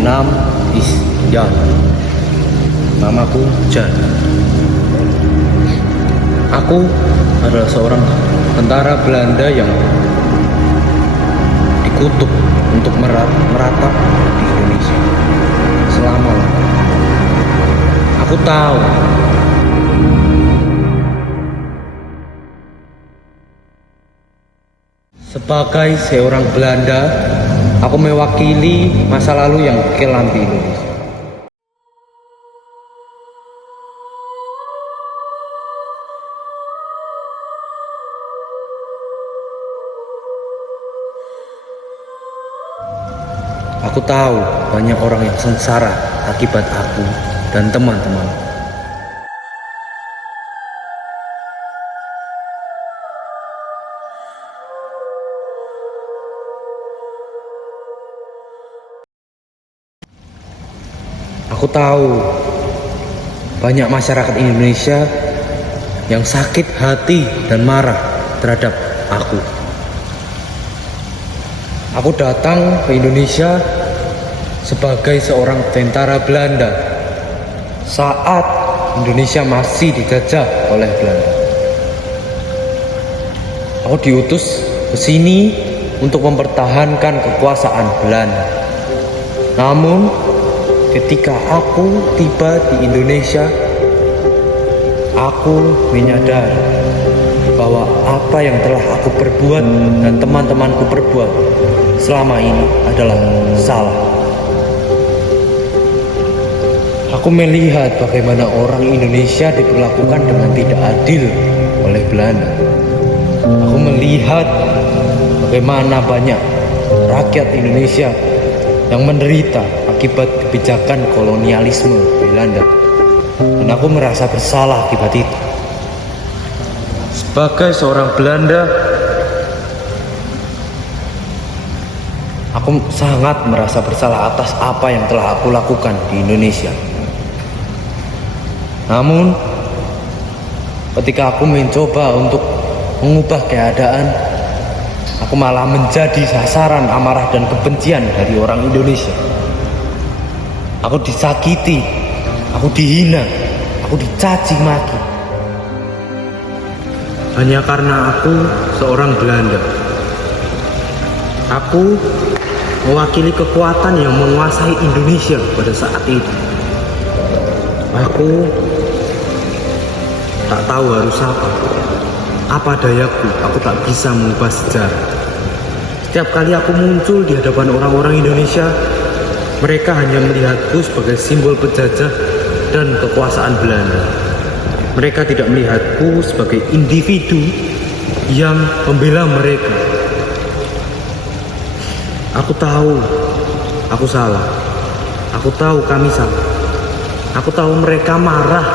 Enam is Jan. Namaku Jan. Aku adalah seorang tentara Belanda yang dikutuk untuk meratap di Indonesia selama-lamanya. Aku tahu sebagai seorang Belanda, aku mewakili masa lalu yang kelam di Indonesia. Aku tahu banyak orang yang sengsara akibat aku dan teman-teman. Aku tahu banyak masyarakat Indonesia yang sakit hati dan marah terhadap aku. Aku datang ke Indonesia sebagai seorang tentara Belanda saat Indonesia masih dijajah oleh Belanda. Aku diutus ke sini untuk mempertahankan kekuasaan Belanda. Namun, ketika aku tiba di Indonesia, aku menyadari bahwa apa yang telah aku perbuat dan teman-temanku perbuat selama ini adalah salah. Aku melihat bagaimana orang Indonesia diperlakukan dengan tidak adil oleh Belanda. Aku melihat bagaimana banyak rakyat Indonesia yang menderita akibat kebijakan kolonialisme Belanda. Dan aku merasa bersalah akibat itu. Sebagai seorang Belanda, aku sangat merasa bersalah atas apa yang telah aku lakukan di Indonesia. Namun, ketika aku mencoba untuk mengubah keadaan, aku malah menjadi sasaran amarah dan kebencian dari orang Indonesia. Aku disakiti, aku dihina, aku dicaci maki. Hanya karena aku seorang Belanda. Aku mewakili kekuatan yang menguasai Indonesia pada saat itu. Aku tak tahu harus apa dayaku, aku tak bisa mengubah sejarah. Setiap kali aku muncul di hadapan orang-orang Indonesia, mereka hanya melihatku sebagai simbol penjajah dan kekuasaan Belanda. Mereka tidak melihatku sebagai individu yang membela mereka. Aku tahu aku salah. Aku tahu kami salah. Aku tahu mereka marah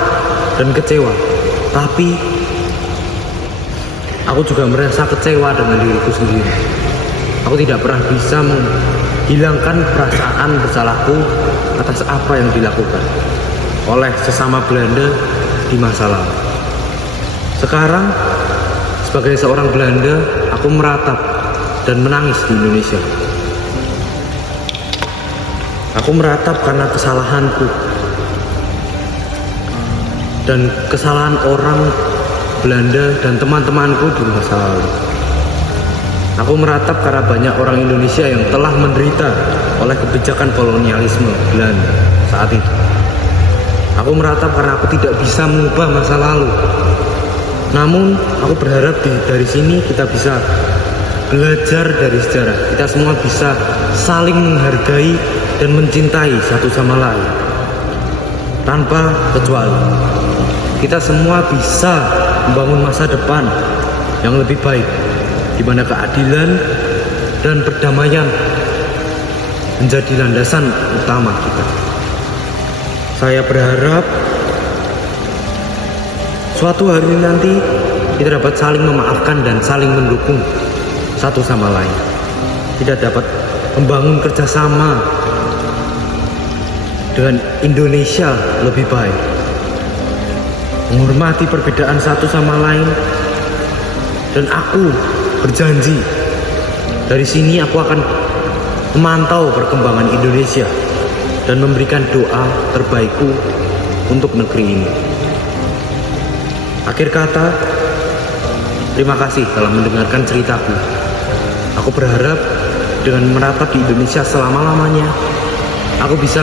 dan kecewa. Tapi aku juga merasa kecewa dengan diriku sendiri. Aku tidak pernah bisa menghilangkan perasaan bersalahku atas apa yang dilakukan oleh sesama Belanda di masa lalu. Sekarang, sebagai seorang Belanda, aku meratap dan menangis di Indonesia. Aku meratap karena kesalahanku dan kesalahan orang Belanda dan teman-temanku di masa lalu. Aku meratap karena banyak orang Indonesia yang telah menderita oleh kebijakan kolonialisme Belanda saat itu. Aku meratap karena aku tidak bisa mengubah masa lalu. Namun, aku berharap dari sini kita bisa belajar dari sejarah. Kita semua bisa saling menghargai dan mencintai satu sama lain tanpa kecuali. Kita semua bisa membangun masa depan yang lebih baik, di mana keadilan dan perdamaian menjadi landasan utama kita. Saya berharap suatu hari nanti kita dapat saling memaafkan dan saling mendukung satu sama lain. Kita dapat membangun kerjasama dengan Indonesia lebih baik, menghormati perbedaan satu sama lain. Dan aku berjanji, dari sini aku akan memantau perkembangan Indonesia dan memberikan doa terbaikku untuk negeri ini. Akhir kata, terima kasih telah mendengarkan ceritaku. Aku berharap dengan menetap di Indonesia selama-lamanya, aku bisa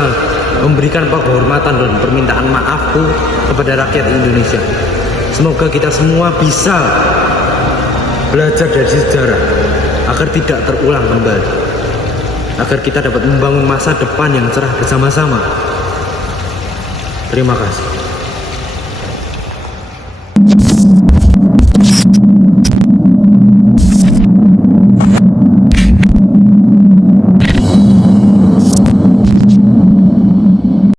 memberikan penghormatan dan permintaan maafku kepada rakyat Indonesia. Semoga kita semua bisa belajar dari sejarah agar tidak terulang kembali, agar kita dapat membangun masa depan yang cerah bersama-sama. Terima kasih.